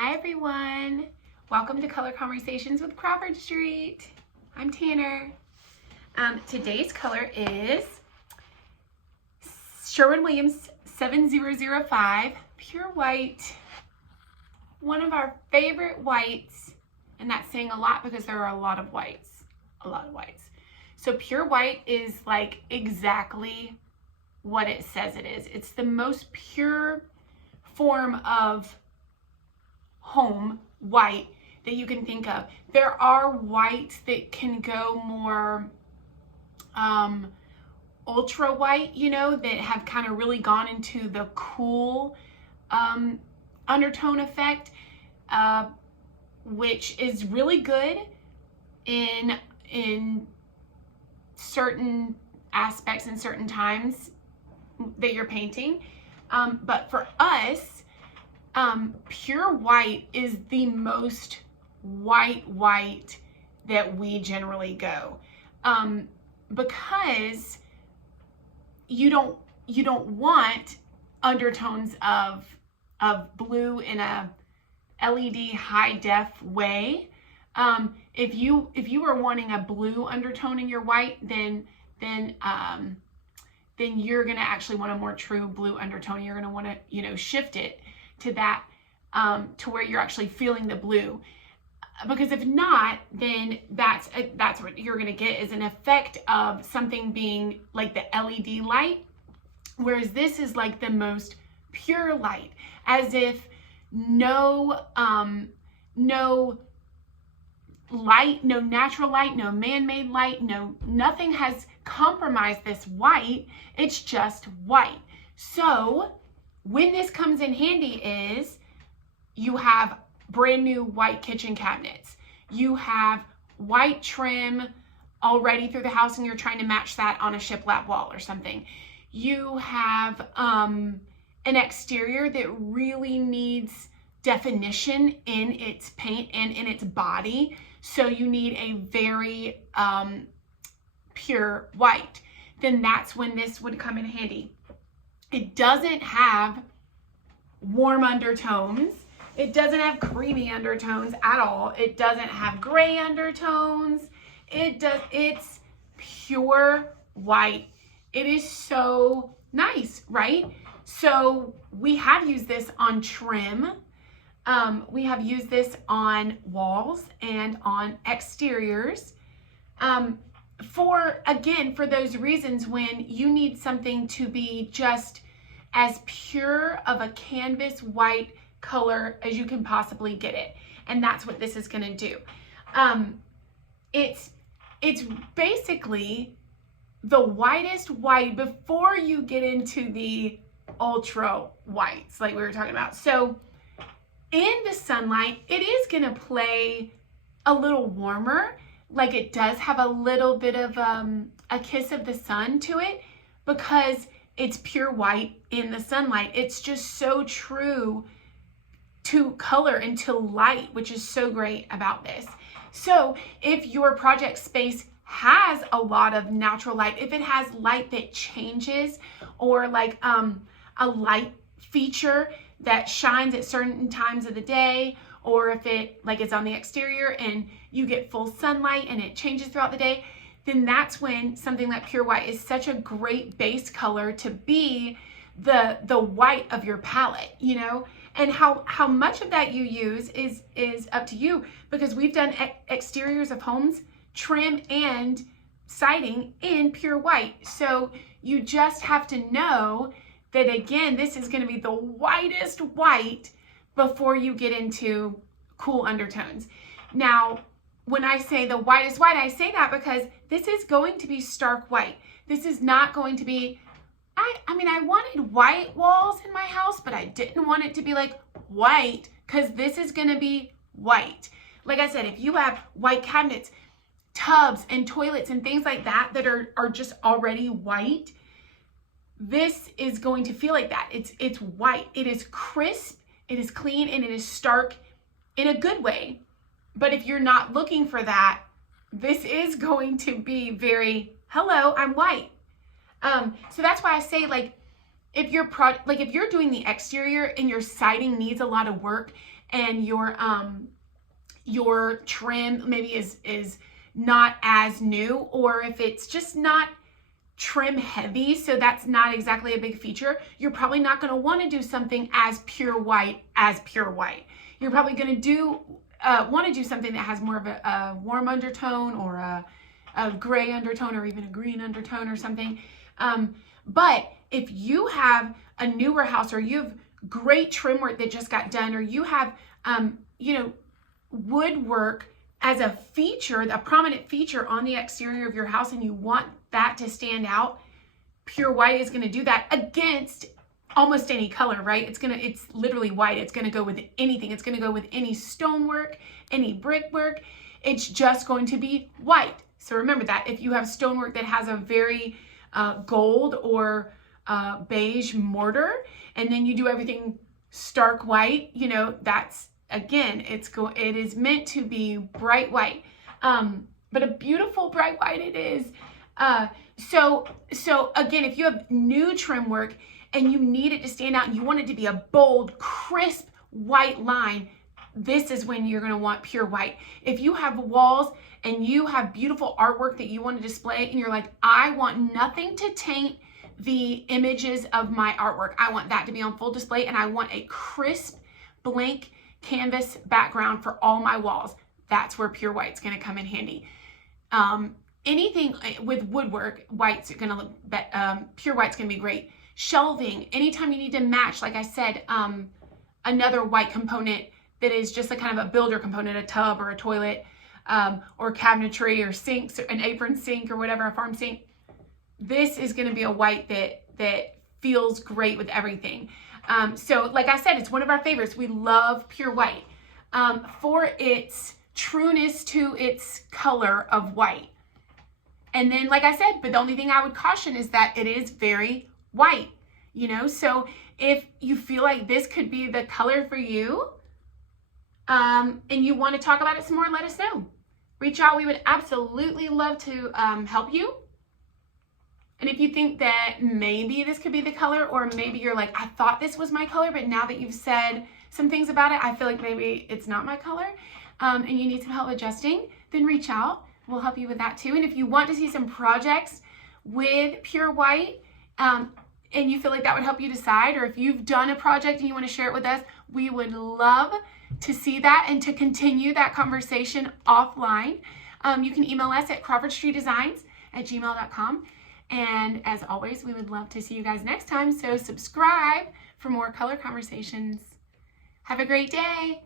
Hi everyone, welcome to Color Conversations with Crawford Street. I'm Tanner. Today's color is Sherwin Williams 7005 Pure White, one of our favorite whites, and that's saying a lot because there are a lot of whites. So Pure White is like exactly what it says it is. It's the most pure form of home white that you can think of. There are whites that can go more ultra white, that have kind of really gone into the cool undertone effect, which is really good in certain aspects and certain times that you're painting. But for us, Pure White is the most white that we generally go, because you don't want undertones of blue in a LED high def way. If you were wanting a blue undertone in your white, then you're gonna actually want a more true blue undertone. You're gonna want to shift it to that, to where you're actually feeling the blue, because if not, then that's what you're going to get, is an effect of something being like the LED light, whereas this is like the most pure light, as if no light, no natural light, no man-made light, nothing has compromised this white. It's just white. So when this comes in handy is you have brand new white kitchen cabinets. You have white trim already through the house and you're trying to match that on a shiplap wall or something. You have an exterior that really needs definition in its paint and in its body. So you need a very pure white. Then that's when this would come in handy. It doesn't have warm undertones. It doesn't have creamy undertones at all. It doesn't have gray undertones. It's pure white. It is so nice, right? So we have used this on trim. We have used this on walls and on exteriors. For those reasons, when you need something to be just as pure of a canvas white color as you can possibly get it. And that's what this is going to do. It's basically the whitest white before you get into the ultra whites like we were talking about. So in the sunlight, it is going to play a little warmer. Like it does have a little bit of a kiss of the sun to it because it's pure white in the sunlight. It's just so true to color and to light, which is so great about this. So if your project space has a lot of natural light, if it has light that changes, or like a light feature that shines at certain times of the day, or if it like it's on the exterior and you get full sunlight and it changes throughout the day, then that's when something like Pure White is such a great base color to be the white of your palette, and how much of that you use is up to you, because we've done exteriors of homes, trim and siding in Pure White. So you just have to know that, again, this is going to be the whitest white before you get into cool undertones. Now, when I say the whitest white, I say that because this is going to be stark white. This is not going to be, I wanted white walls in my house, but I didn't want it to be like white, because this is going to be white. Like I said, if you have white cabinets, tubs and toilets and things like that are just already white, this is going to feel like that. It's white. It is crisp, it is clean, and it is stark in a good way. But if you're not looking for that, this is going to be very, hello, I'm white. So that's why I say, like, if you're doing the exterior and your siding needs a lot of work and your trim maybe is not as new, or if it's just not trim heavy, so that's not exactly a big feature, you're probably not going to want to do something as pure white as pure white. You're probably going to want to do something that has more of a warm undertone, or a gray undertone, or even a green undertone or something. But if you have a newer house, or you have great trim work that just got done, or you have woodwork as a feature, a prominent feature on the exterior of your house, and you want that to stand out, pure white is going to do that against almost any color, right? It's literally white. It's going to go with anything. It's going to go with any stonework, any brickwork. It's just going to be white. So remember that. If you have stonework that has a very gold or beige mortar, and then you do everything stark white, that's, again, it is meant to be bright white, but a beautiful bright white it is. So again, if you have new trim work and you need it to stand out and you want it to be a bold, crisp white line, this is when you're going to want pure white. If you have walls and you have beautiful artwork that you want to display, and you're like, I want nothing to taint the images of my artwork, I want that to be on full display, and I want a crisp, blank canvas background for all my walls, that's where pure white's going to come in handy. Anything with woodwork, pure white's going to be great. Shelving, anytime you need to match, like I said, another white component that is just a kind of a builder component, a tub or a toilet, or cabinetry or sinks, or an apron sink or whatever, a farm sink. This is going to be a white that feels great with everything. So like I said, it's one of our favorites. We love pure white for its trueness to its color of white. And then, like I said, but the only thing I would caution is that it is very white, so if you feel like this could be the color for you, and you want to talk about it some more, let us know. Reach out. We would absolutely love to help you. And if you think that maybe this could be the color, or maybe you're like, I thought this was my color, but now that you've said some things about it, I feel like maybe it's not my color, and you need some help adjusting, then reach out. We'll help you with that too. And if you want to see some projects with pure white, and you feel like that would help you decide, or if you've done a project and you want to share it with us, we would love to see that and to continue that conversation offline. You can email us at crawfordstreetdesigns@gmail.com. And as always, we would love to see you guys next time. So subscribe for more color conversations. Have a great day.